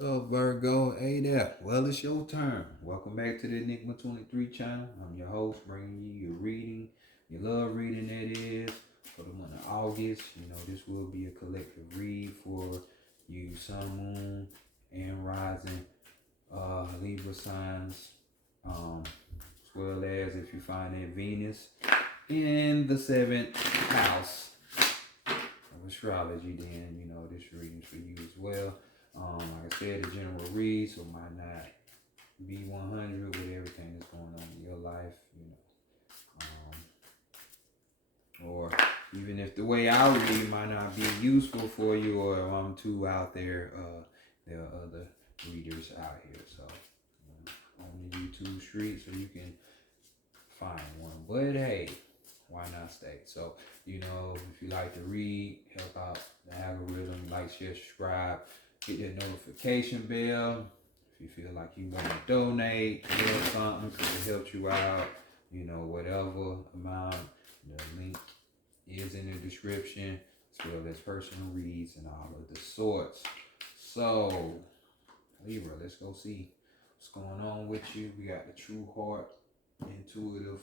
So Virgo, hey there. Well, it's your turn. Welcome back to the Enigma 23 channel. I'm your host, bringing you your reading, your love reading that is, for the month of August. This will be a collective read for you sun, moon, and rising Libra signs, as well as if you find that Venus in the seventh house of astrology, then this reading's for you as well. Like I said, a general read, so might not be 100 with everything that's going on in your life, or even if the way I read might not be useful for you, or if I'm too out there, there are other readers out here. So on the YouTube street, so you can find one. But hey, why not stay? So, if you like to read, help out the algorithm, like, share, subscribe, hit that notification bell. If you feel like you want to donate a little something because it helps you out, whatever amount, the link is in the description, as well as personal reads and all of the sorts. So, Libra, let's go see what's going on with you. We got the True Heart Intuitive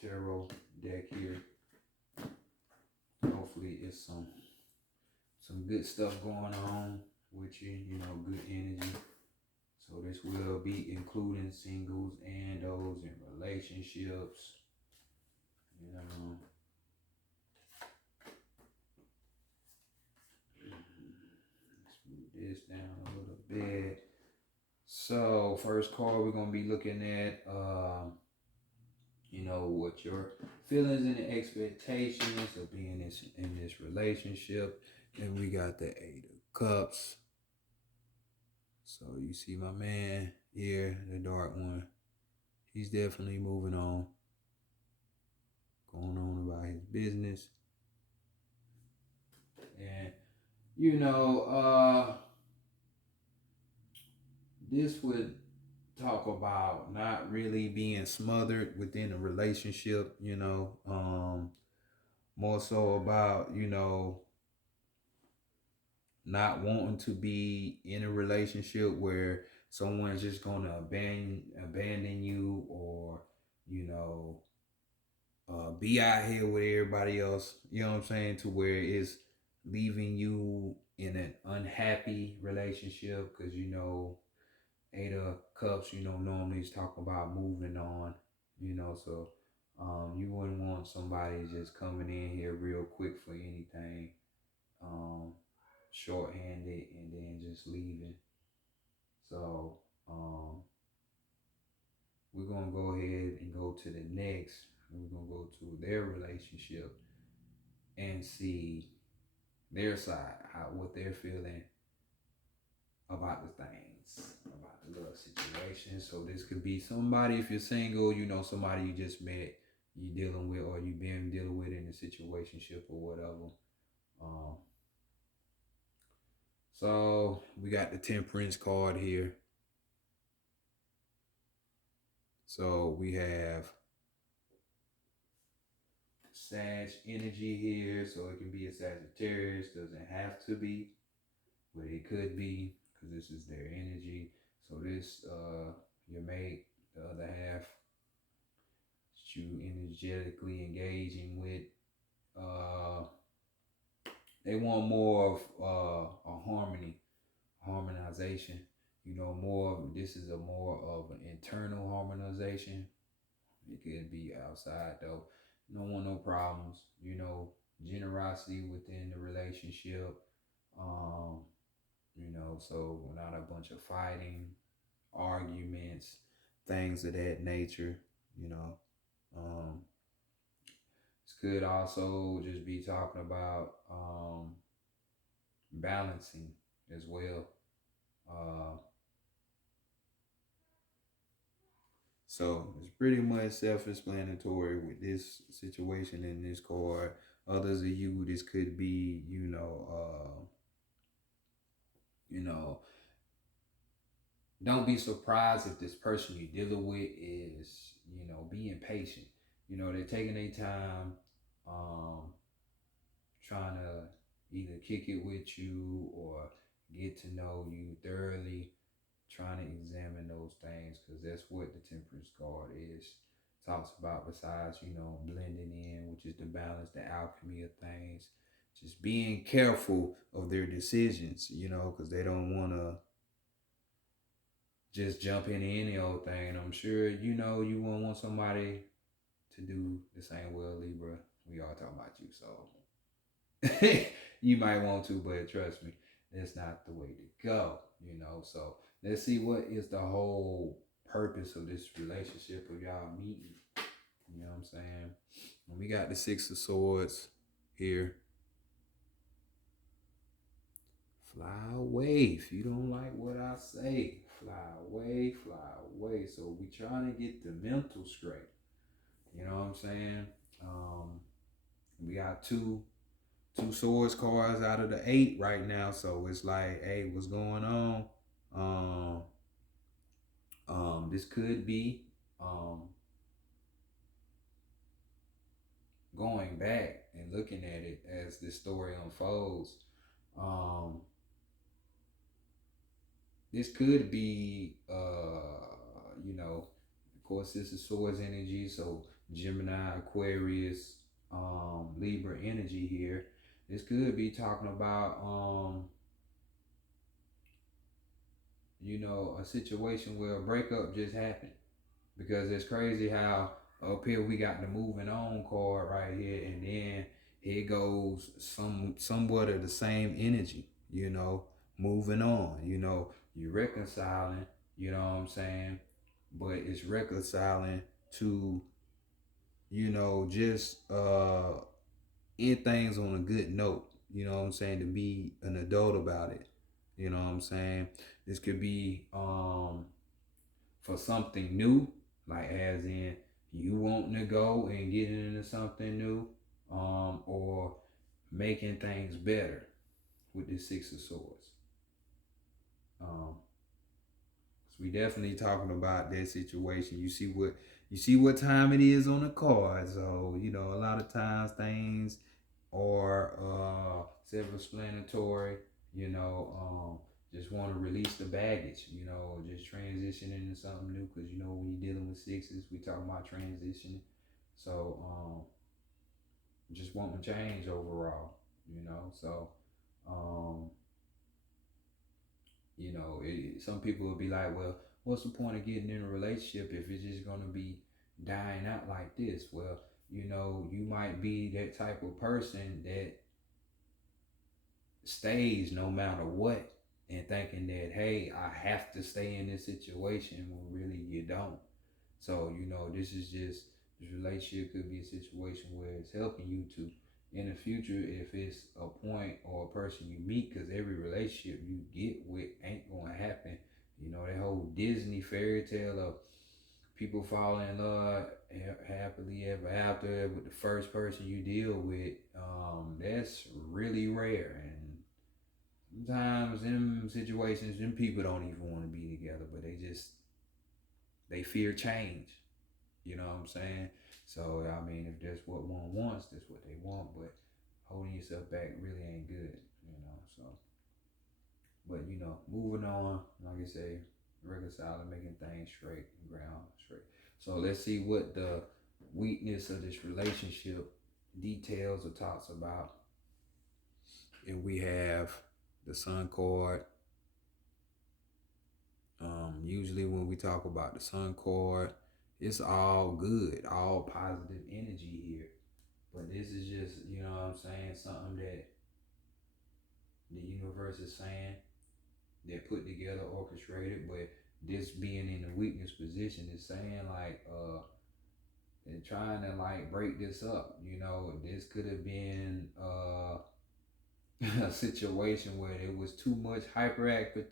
Tarot deck here. Hopefully it's some good stuff going on with you, good energy. So this will be including singles and those in relationships. Let's move this down a little bit. So first card we're gonna be looking at, what your feelings and expectations of being in this relationship. And we got the Eight of Cups. So you see my man here, the dark one. He's definitely moving on, going on about his business. And this would talk about not really being smothered within a relationship, more so about, not wanting to be in a relationship where someone's just gonna abandon you, or be out here with everybody else, you know what I'm saying, to where it's leaving you in an unhappy relationship. Because Eight of Cups, normally is talk about moving on, so you wouldn't want somebody just coming in here real quick for anything, um, shorthanded, and then just leaving. So we're gonna go ahead and go to the next. We're gonna go to their relationship and see their side, what they're feeling about the things, about the love situation. So this could be somebody, if you're single, somebody you just met, you dealing with, or you been dealing with in a situationship or whatever. Um, so we got the Temperance card here. So we have Sag energy here. So it can be a Sagittarius, doesn't have to be, but it could be, because this is their energy. So this, your mate, the other half, that you energetically engaging with, uh, they want more of a harmonization. More of, this is a more of an internal harmonization. It could be outside though. You don't want no problems. Generosity within the relationship. Um, so not a bunch of fighting, arguments, things of that nature. You know, um, this could also just be talking about balancing as well. Uh, so it's pretty much self-explanatory with this situation in this card. Others of you, this could be, you know, don't be surprised if this person you're dealing with is, being patient. They're taking their time, um, trying to either kick it with you or get to know you thoroughly. because that's what the temperance card is. Talks about besides, blending in, which is the balance, the alchemy of things. Just being careful of their decisions, because they don't want to just jump into any old thing. And I'm sure, you won't want somebody to do the same. Well, Libra, we all talking about you, so you might want to, but trust me, that's not the way to go. So let's see what is the whole purpose of this relationship of y'all meeting. You know what I'm saying? And we got the Six of Swords here. Fly away if you don't like what I say. Fly away, fly away. So we trying to get the mental straight. You know what I'm saying? We got two swords cards out of the 8 right now. So it's like, hey, what's going on? This could be going back and looking at it as this story unfolds. This could be, of course, this is Swords energy, so Gemini, Aquarius, Libra energy here. This could be talking about, a situation where a breakup just happened. Because it's crazy how up here we got the moving on card right here, and then here goes somewhat of the same energy, moving on, you're reconciling, you know what I'm saying? But it's reconciling to, just end things on a good note, you know what I'm saying, to be an adult about it. You know what I'm saying? This could be for something new, like as in you wanting to go and getting into something new, or making things better with the Six of Swords. So we definitely talking about that situation. You see what time it is on the card. So a lot of times things are self-explanatory. Just want to release the baggage. Just transition into something new, because when you're dealing with sixes, we talk about transitioning. So just want to change overall. So um, some people will be like, well, what's the point of getting in a relationship if it's just going to be dying out like this? Well, you might be that type of person that stays no matter what, and thinking that, hey, I have to stay in this situation when really you don't. So, this relationship could be a situation where it's helping you to, in the future, if it's a point or a person you meet, because every relationship you get with ain't going to happen. That whole Disney fairy tale of people fall in love happily ever after with the first person you deal with, that's really rare. And sometimes in situations, them people don't even want to be together, but they fear change. You know what I'm saying? So I mean, if that's what one wants, that's what they want. But holding yourself back really ain't good. So, but moving on, like I say, reconciling, making things straight, ground straight. So let's see what the weakness of this relationship details or talks about. And we have the Sun card. Usually when we talk about the Sun card, it's all good, all positive energy here. But this is just, what I'm saying, something that the universe is saying, they're put together, orchestrated, but this being in the weakness position is saying like, they're trying to like break this up. This could have been a situation where there was too much hyperactive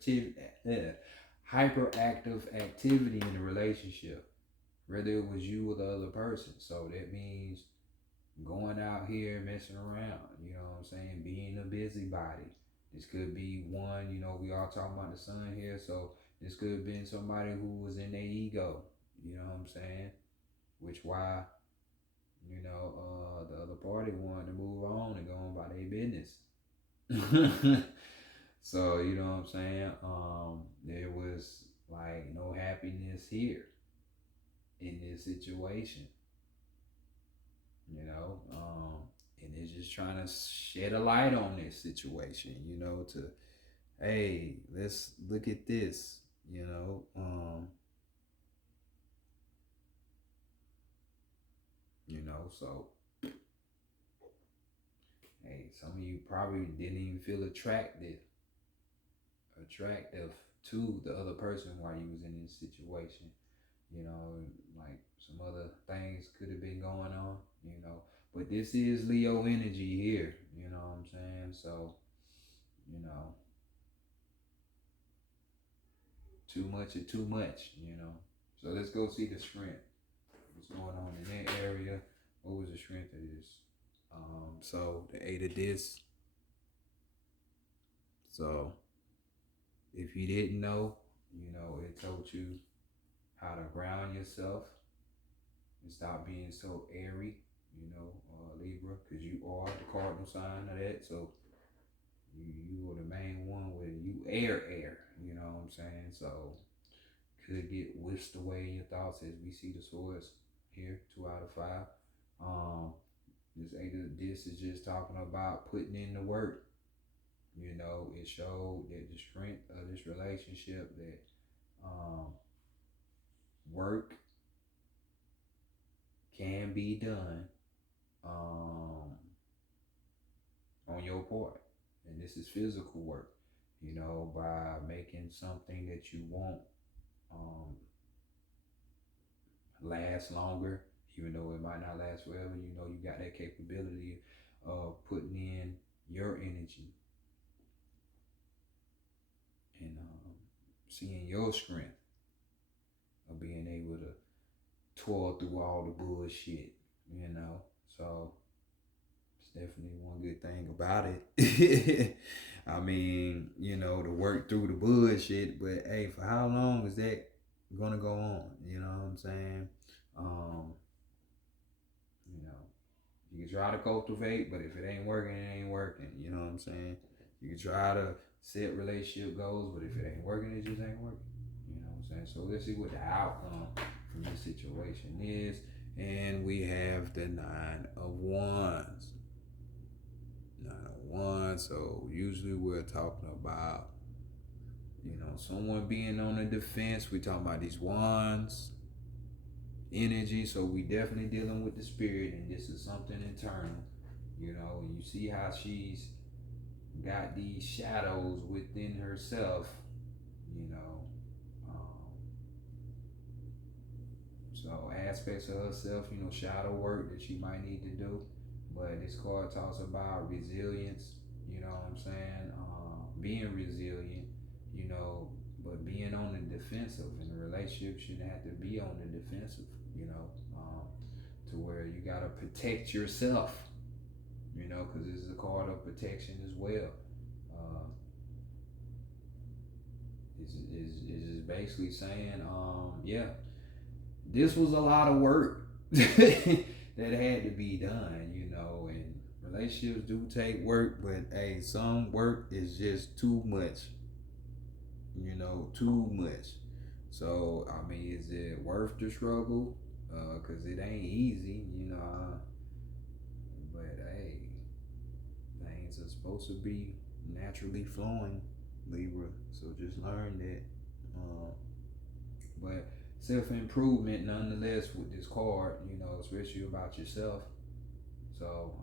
activity in the relationship, whether it was you or the other person. So that means going out here messing around, what I'm saying, being a busybody. This could be one, we all talking about the Sun here, so this could have been somebody who was in their ego, you know what I'm saying? Which why, the other party wanted to move on and go on by their business. So, you know what I'm saying? There was like no happiness is here in this situation, you know, and it's just trying to shed a light on this situation, you know, to, hey, let's look at this, you know, so hey, some of you probably didn't even feel attractive to the other person while you was in this situation. You know, like some other things could have been going on, you know. But this is Leo energy here, you know what I'm saying? So, you know, too much of too much, you know. So let's go see the strength. What's going on in that area? What was the strength of this? So the 8 of this. So if you didn't know, you know, it told you how to ground yourself and stop being so airy, you know, Libra, because you are the cardinal sign of that. So you are the main one with you air, you know what I'm saying? So could get whisked away in your thoughts as we see the swords here, 2 out of 5. Um, this 8 of this is just talking about putting in the work. You know, it showed that the strength of this relationship, that work can be done on your part. And this is physical work, you know, by making something that you want um, last longer, even though it might not last forever. You know, you got that capability of putting in your energy and seeing your strength of being able to toil through all the bullshit, you know. So it's definitely one good thing about it. I mean, you know, to work through the bullshit, but hey, for how long is that gonna go on? You know what I'm saying? Um, you know, you can try to cultivate, but if it ain't working, it ain't working. You know what I'm saying? You can try to set relationship goals, but if it ain't working, it just ain't working. You know what I'm saying? So let's see what the outcome from this situation is. And we have the 9 of Wands. 9 of Wands. So usually we're talking about, you know, someone being on the defense. We're talking about these wands energy. So we definitely dealing with the spirit, and this is something internal. You know, you see how she's got these shadows within herself, you know. So aspects of herself, you know, shadow work that she might need to do. But this card talks about resilience, you know what I'm saying? Being resilient, you know, but being on the defensive. And the relationship shouldn't have to be on the defensive, you know, to where you got to protect yourself, you know, because this is a card of protection as well. Is basically saying, yeah, this was a lot of work that had to be done, you know, and relationships do take work, but hey, some work is just too much, you know, too much. So, I mean, is it worth the struggle? Cause it ain't easy, you know, but hey, things are supposed to be naturally flowing, Libra. So just learn that. But self-improvement nonetheless with this card, you know, especially about yourself. So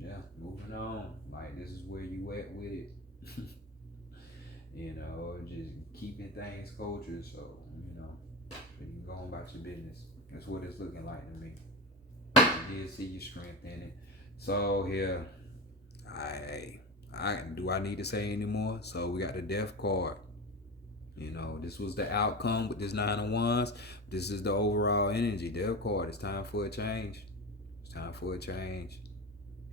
yeah, moving on, like this is where you at with it. You know, just keeping things cultured, so you know, you can go on about your business. That's what it's looking like to me. You did see your strength in it. So here, I need to say anymore? So we got the death card. You know, this was the outcome with this 9 of Wands. This is the overall energy. Death card. It's time for a change. It's time for a change.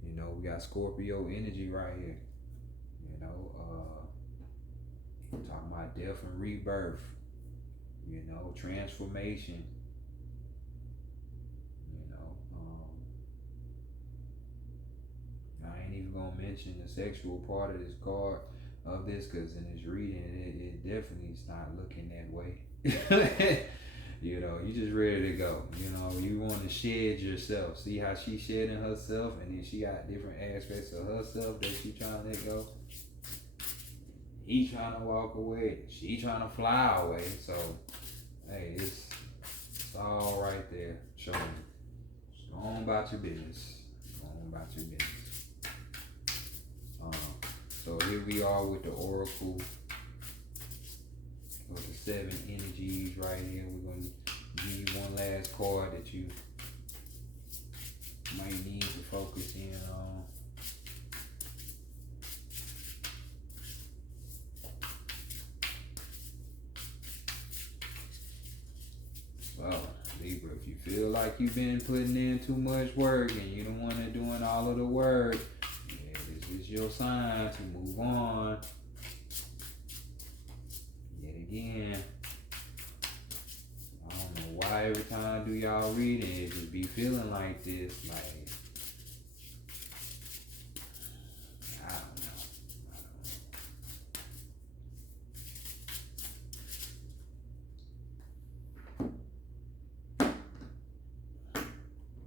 You know, we got Scorpio energy right here. You know, we're talking about death and rebirth. You know, transformation. You know, I ain't even gonna mention the sexual part of this card. of this, because in this reading, it definitely is not looking that way. You know, you just ready to go. You know, you want to shed yourself. See how she shedding herself, and then she got different aspects of herself that she trying to let go. He trying to walk away. She trying to fly away. So, hey, it's all right there. Show me. Go on about your business. Go on about your business. So here we are with the Oracle of the 7 energies right here. We're going to give you one last card that you might need to focus in on. So, Libra, if you feel like you've been putting in too much work and you're the one that's doing all of the work, yeah, this is your sign to move on. Yet again, I don't know why every time I do y'all reading, it just be feeling like this, like, I don't know.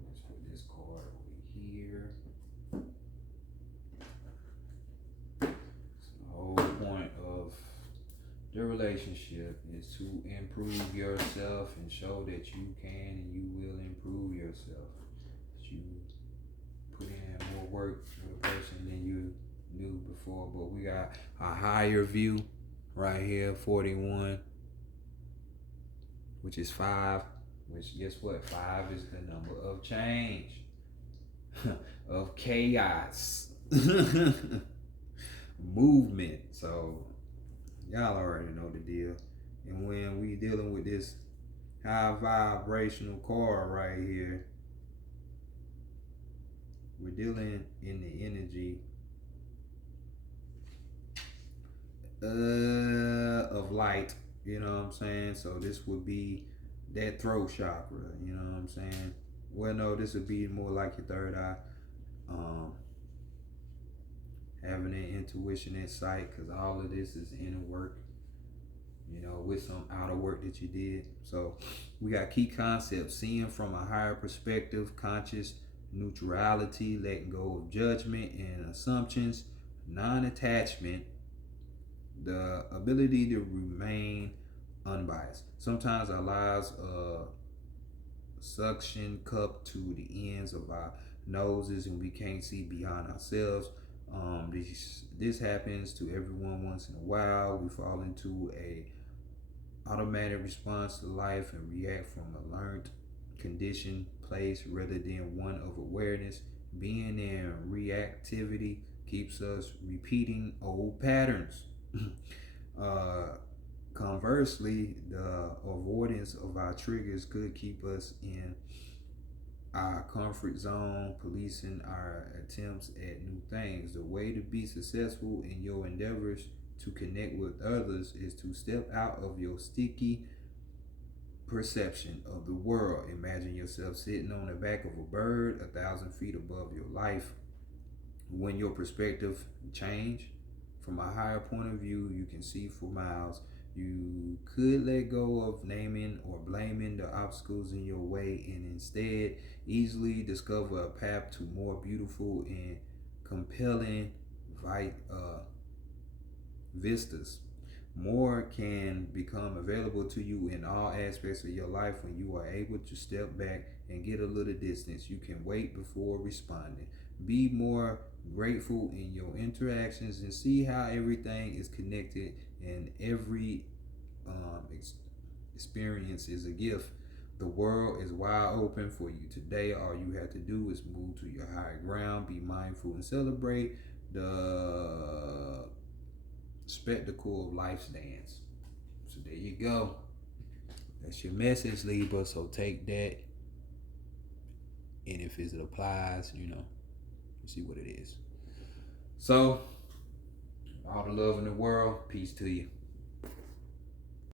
Let's put this card over here. So the whole point of the relationship is to improve yourself and show that you can and you will improve yourself. That you put in more work with a person than you knew before. But we got a higher view right here, 41, which is 5. Which, guess what? 5 is the number of change, of chaos, movement. So y'all already know the deal. And when we dealing with this high vibrational card right here, we're dealing in the energy of light. You know what I'm saying? So this would be that throat chakra. You know what I'm saying? Well, no, this would be more like your third eye. Having that intuition and sight, because all of this is inner work, you know, with some outer work that you did. So we got key concepts: seeing from a higher perspective, conscious neutrality, letting go of judgment and assumptions, non-attachment, the ability to remain unbiased. Sometimes our lives suction cup to the ends of our noses and we can't see beyond ourselves. This happens to everyone once in a while. We fall into a automatic response to life and react from a learned condition place rather than one of awareness. Being in reactivity keeps us repeating old patterns. Conversely, the avoidance of our triggers could keep us in our comfort zone, policing our attempts at new things. The way to be successful in your endeavors to connect with others is to step out of your sticky perception of the world. Imagine yourself sitting on the back of a bird 1,000 feet above your life. When your perspective change from a higher point of view, you can see for miles. You could let go of naming or blaming the obstacles in your way and instead easily discover a path to more beautiful and compelling vistas. More can become available to you in all aspects of your life when you are able to step back and get a little distance. You can wait before responding. Be more grateful in your interactions and see how everything is connected and every experience is a gift. The world is wide open for you today. All you have to do is move to your higher ground, be mindful, and celebrate the spectacle of life's dance. So there you go. That's your message, Libra. So take that, and if it applies, you know, see what it is. So, all the love in the world. Peace to you.